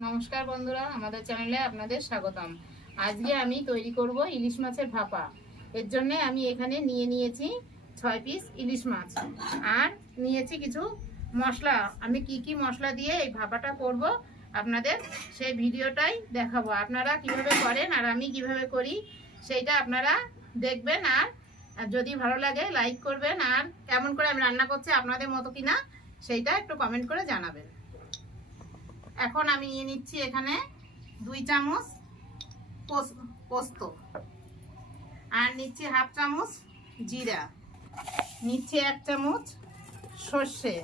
নমস্কার বন্ধুরা, আমাদের চ্যানেলে আপনাদের স্বাগতম। আজকে আমি তৈরি করব ইলিশ মাছের ভাপা। এর জন্য আমি এখানে নিয়েছি 6 পিস ইলিশ মাছ আর নিয়েছি কিছু মশলা। আমি কি মশলা দিয়ে এই ভাপাটা করব আপনাদের সেই ভিডিওটাই দেখাবো। আপনারা কিভাবে করেন আর আমি কিভাবে করি সেইটা আপনারা দেখবেন। আর যদি ভালো লাগে লাইক করবেন, আর কেমন করে আমি রান্না করছি আপনাদের মতো কিনা সেইটা একটু কমেন্ট করে জানাবেন। এখন আমি নিয়ে নিচ্ছি এখানে 2 চামচ পোস্ত, আর নিচ্ছি হাফ চামচ জিরা, নিচ্ছি 1 চামচ সর্ষে,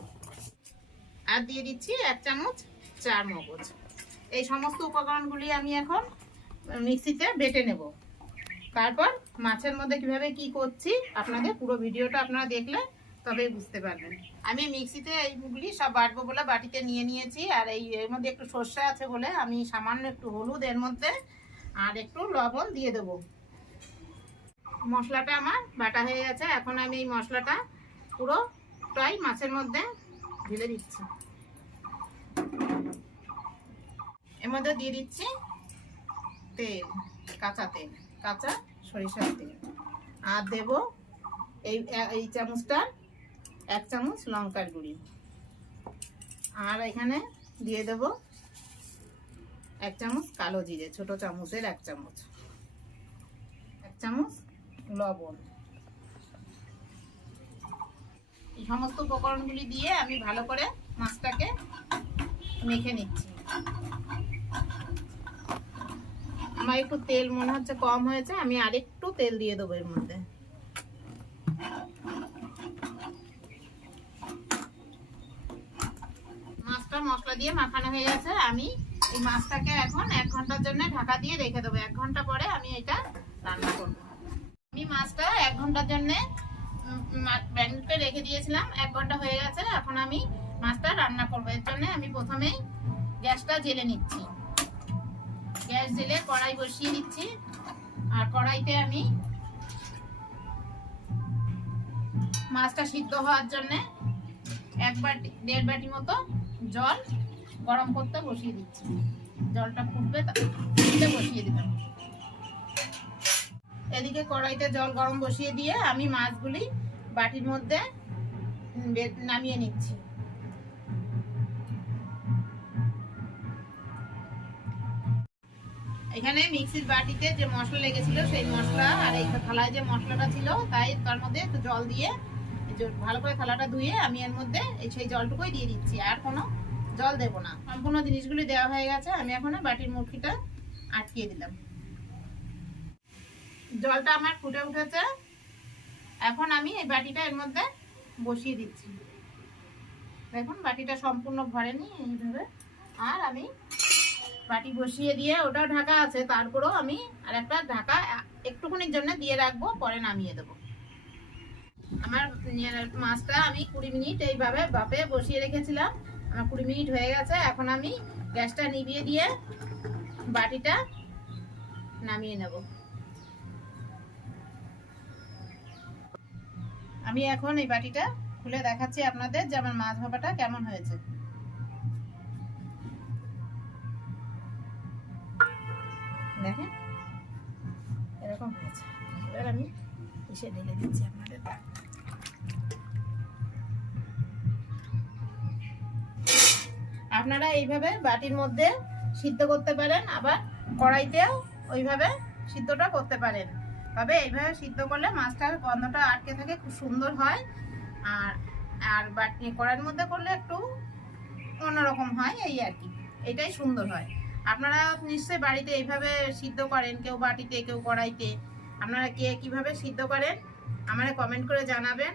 আর দিয়ে দিচ্ছি 1 চামচ চারমগজ। এই সমস্ত উপকরণগুলি আমি এখন মিক্সিতে বেটে নেব। তারপর মাছের মধ্যে কিভাবে কি করছি আপনাদের পুরো ভিডিওটা আপনারা দেখলে তবেই বুঝতে পারবেন। আমি মিক্সিতে এইগুলি সব বাটবো বলে বাটিতে নিয়েছি। আর এর মধ্যে একটু সর্ষে আছে বলে আমি সামান্য একটু হলুদ এর মধ্যে আর একটু লবণ দিয়ে দেবো। মশলাটা আমার বাটা হয়ে গেছে। এখন আমি এই মশলাটা পুরোটাই মাছের মধ্যে ঢেলে দিচ্ছি। এর মধ্যে দিয়ে দিচ্ছি তেল, কাঁচা সরিষার তেল, আর দেব এই চামচটা 1 চামচ লঙ্কার গুঁড়ি, আর এখানে দিয়ে দেব 1 চামচ কালো জিরে, ছোট চামচের 1 চামচ, 1 চামচ লবণ। এই সমস্ত উপকরণগুলি দিয়ে আমি ভালো করে মাছটাকে মেখে নিচ্ছি। আমার একটু তেল মনে হচ্ছে কম হয়েছে, আমি আরেকটু তেল দিয়ে দেবো এর মধ্যে। মশলা দিয়ে মাখানো হয়ে গেছে। আমি এই মাছটাকে এখন 1 ঘন্টার জন্য ঢাকা দিয়ে রেখে দেবো। 1 ঘন্টা পরে আমি এটা রান্না করব। আমি মাছটা 1 ঘন্টার জন্য ম্যারিনেট করে রেখে দিয়েছিলাম। 1 ঘন্টা হয়ে গেছে। এখন আমি মাছটা রান্না করব। এর জন্য আমি প্রথমেই গ্যাসটা জ্বেলে নিচ্ছি। গ্যাস জ্বেলে কড়াই বসিয়ে দিচ্ছি। আর কড়াইতে আমি মাছটা সিদ্ধ হওয়ার জন্য 1-1.5 বাটি মতো জল গরম করতে বসিয়ে দিচ্ছি। জলটা ফুটবে তাতে বসিয়ে দিলাম। এদিকে কড়াইতে জল গরম বসিয়ে দিয়ে আমি মাছগুলি বাটির মধ্যে নামিয়ে নিচ্ছি। এখানে মিক্সির বাটিতে যে মশলা লেগেছিল সেই মশলা আর এই থালায় যে মশলাটা ছিল তার মধ্যে একটু জল দিয়ে ভালো করে থালাটা ধুয়ে আমি এর মধ্যে সেই জলটুকুই দিয়ে দিচ্ছি। আর কোনো জল দেব না। সম্পূর্ণ জিনিসগুলি দেওয়া হয়ে গেছে। আমি এখন বাটির মুখিটা আটকিয়ে দিলাম। জলটা আমার ফুটে উঠেছে। এখন আমি এই বাটিটা এর মধ্যে বসিয়ে দিচ্ছি। দেখুন বাটিটা সম্পূর্ণ ভরেনি এইভাবে। আর আমি বাটি বসিয়ে দিয়ে ওটাও ঢাকা আছে, তারপরেও আমি আর একটা ঢাকা একটুখানির জন্য দিয়ে রাখবো, পরে নামিয়ে দেবো। আমার মাছটা আমি 20 মিনিট এইভাবে ভাপে বসিয়ে রেখেছিলাম। আমার 20 মিনিট হয়ে গেছে। এখন আমি গ্যাসটা নিভিয়ে দিয়ে বাটিটা নামিয়ে নেব। আমি এখন এই বাটিটা খুলে দেখাচ্ছি আপনাদের যে আমার মাছ ভাপাটা কেমন হয়েছে। দেখেন এরকম হয়েছে। এবার আমি এসে ঢেলে দিচ্ছি আপনাদের। আপনারা এইভাবে বাটির মধ্যে সিদ্ধ করতে পারেন, আবার কড়াইতেও ওইভাবে সিদ্ধটা করতে পারেন। তবে এইভাবে সিদ্ধ করলে মাছটার গন্ধটা আটকে থাকে, খুব সুন্দর হয়। আর বাটি কড়াইয়ের মধ্যে করলে একটু অন্যরকম হয়, এই আর কি, এটাই সুন্দর হয়। আপনারা নিশ্চয়ই বাড়িতে এইভাবে সিদ্ধ করেন, কেউ বাটিতে কেউ কড়াইতে। আপনারা কিভাবে সিদ্ধ করেন আমারে কমেন্ট করে জানাবেন।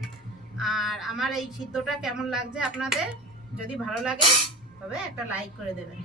আর আমার এই সিদ্ধটা কেমন লাগছে আপনাদের, যদি ভালো লাগে তবে একটা লাইক করে দেবেন।